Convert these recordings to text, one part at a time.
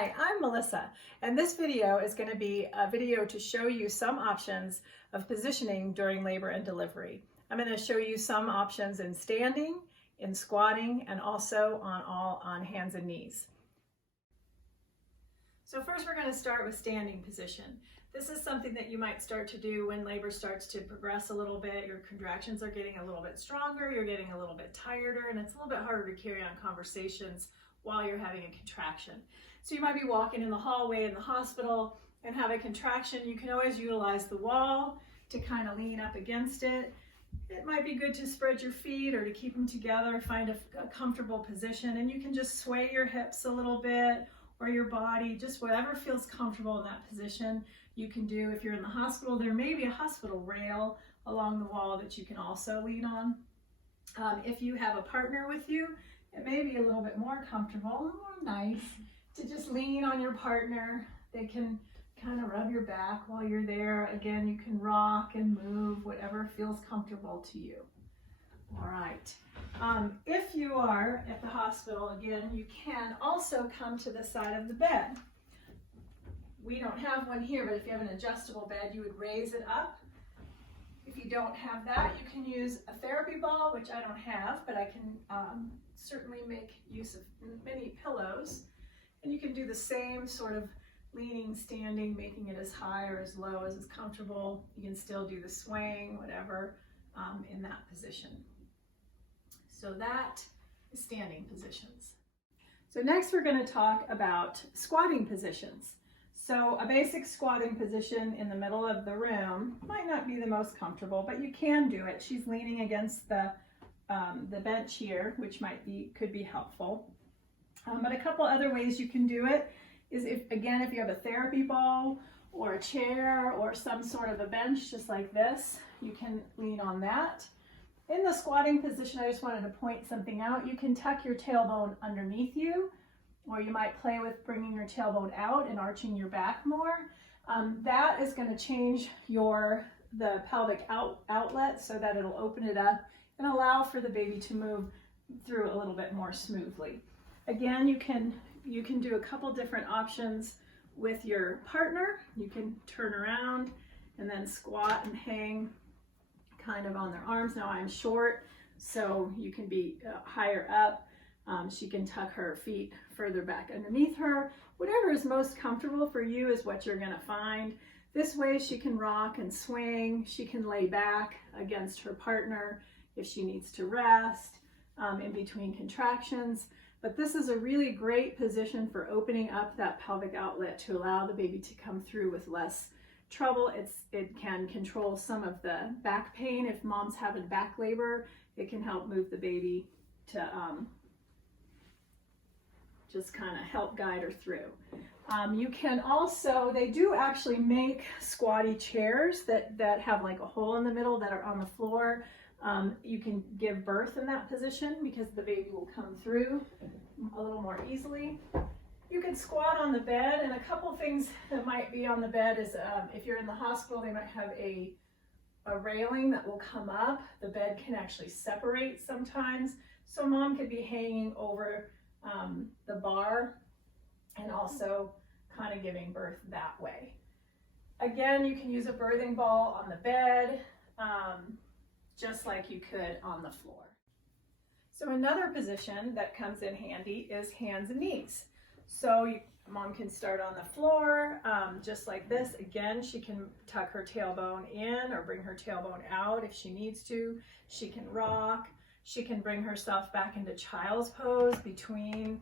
Hi, I'm Melissa, and this video is going to be a video to show you some options of positioning during labor and delivery. I'm going to show you some options in standing, in squatting, and also on hands and knees. So first we're going to start with standing position. This is something that you might start to do when labor starts to progress a little bit. Your contractions are getting a little bit stronger, you're getting a little bit tireder, and it's a little bit harder to carry on conversations while you're having a contraction. So you might be walking in the hallway in the hospital and have a contraction. You can always utilize the wall to kind of lean up against it. It might be good to spread your feet or to keep them together, find a comfortable position, and you can just sway your hips a little bit or your body, just whatever feels comfortable in that position you can do. If you're in the hospital, there may be a hospital rail along the wall that you can also lean on. If you have a partner with you, it may be a little bit more comfortable, a little more nice to just lean on your partner. They can kind of rub your back while you're there. Again, you can rock and move, whatever feels comfortable to you. All right. If you are at the hospital, again, you can also come to the side of the bed. We don't have one here, but if you have an adjustable bed, you would raise it up. If you don't have that, you can use a therapy ball, which I don't have, but I can certainly make use of many pillows. And you can do the same sort of leaning, standing, making it as high or as low as is comfortable. You can still do the swaying, whatever, in that position. So that is standing positions. So next we're going to talk about squatting positions. So a basic squatting position in the middle of the room might not be the most comfortable, but you can do it. She's leaning against the bench here, which could be helpful. But a couple other ways you can do it is if you have a therapy ball or a chair or some sort of a bench just like this, you can lean on that. In the squatting position, I just wanted to point something out. You can tuck your tailbone underneath you, or you might play with bringing your tailbone out and arching your back more. That is going to change the pelvic outlet so that it'll open it up and allow for the baby to move through a little bit more smoothly. Again, you can do a couple different options with your partner. You can turn around and then squat and hang kind of on their arms. Now I'm short, so you can be higher up. She can tuck her feet further back underneath her. Whatever is most comfortable for you is what you're going to find. This way she can rock and swing. She can lay back against her partner if she needs to rest in between contractions. But this is a really great position for opening up that pelvic outlet to allow the baby to come through with less trouble. It can control some of the back pain. If mom's having back labor, it can help move the baby to just kind of help guide her through. You can also, they do actually make squatty chairs that have like a hole in the middle that are on the floor. You can give birth in that position because the baby will come through a little more easily. You can squat on the bed, and a couple things that might be on the bed is if you're in the hospital, they might have a railing that will come up. The bed can actually separate sometimes, so mom could be hanging over the bar and also kind of giving birth that way. Again, you can use a birthing ball on the bed, just like you could on the floor. So another position that comes in handy is hands and knees. So mom can start on the floor, just like this. Again, she can tuck her tailbone in or bring her tailbone out if she needs to. She can rock. She can bring herself back into child's pose between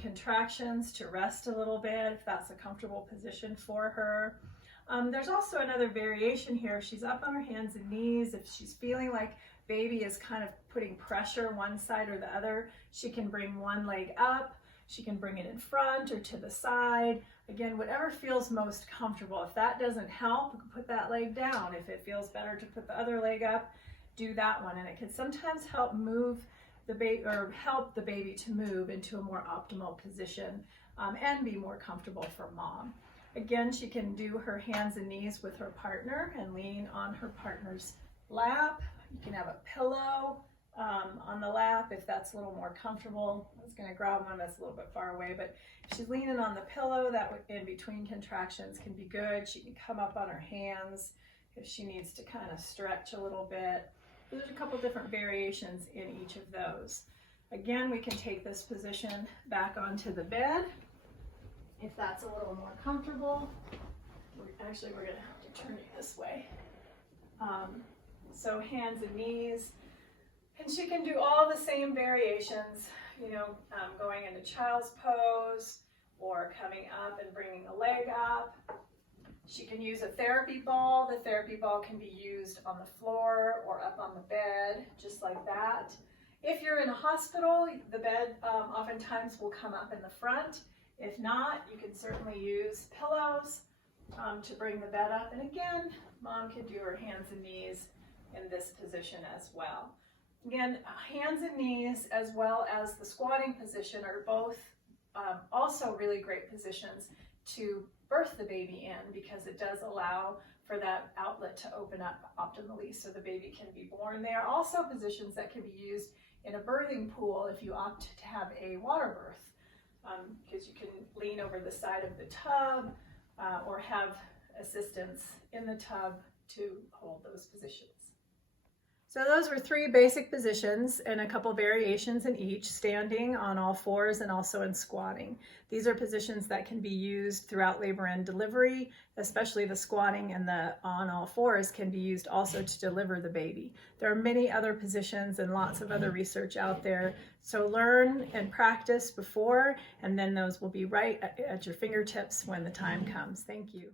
contractions to rest a little bit if that's a comfortable position for her. There's also another variation here. If she's up on her hands and knees, if she's feeling like baby is kind of putting pressure one side or the other, she can bring one leg up. She can bring it in front or to the side. Again, whatever feels most comfortable. If that doesn't help, put that leg down. If it feels better to put the other leg up, do that one. And it can sometimes help move the baby or help the baby to move into a more optimal position and be more comfortable for mom. Again, she can do her hands and knees with her partner and lean on her partner's lap. You can have a pillow on the lap if that's a little more comfortable. I was going to grab one that's a little bit far away, but if she's leaning on the pillow, that in between contractions can be good. She can come up on her hands if she needs to kind of stretch a little bit. There's a couple different variations in each of those. Again, we can take this position back onto the bed if that's a little more comfortable. Actually, we're going to have to turn you this way. So hands and knees. And she can do all the same variations, you know, going into child's pose or coming up and bringing a leg up. She can use a therapy ball. The therapy ball can be used on the floor or up on the bed, just like that. If you're in a hospital, the bed oftentimes will come up in the front. If not, you can certainly use pillows to bring the bed up. And again, mom can do her hands and knees in this position as well. Again, hands and knees as well as the squatting position are both also really great positions to birth the baby in, because it does allow for that outlet to open up optimally so the baby can be born. They are also positions that can be used in a birthing pool if you opt to have a water birth, because you can lean over the side of the tub or have assistance in the tub to hold those positions. So those were 3 basic positions and a couple variations in each: standing, on all fours, and also in squatting. These are positions that can be used throughout labor and delivery, especially the squatting and the on all fours can be used also to deliver the baby. There are many other positions and lots of other research out there. So learn and practice before, and then those will be right at your fingertips when the time comes. Thank you.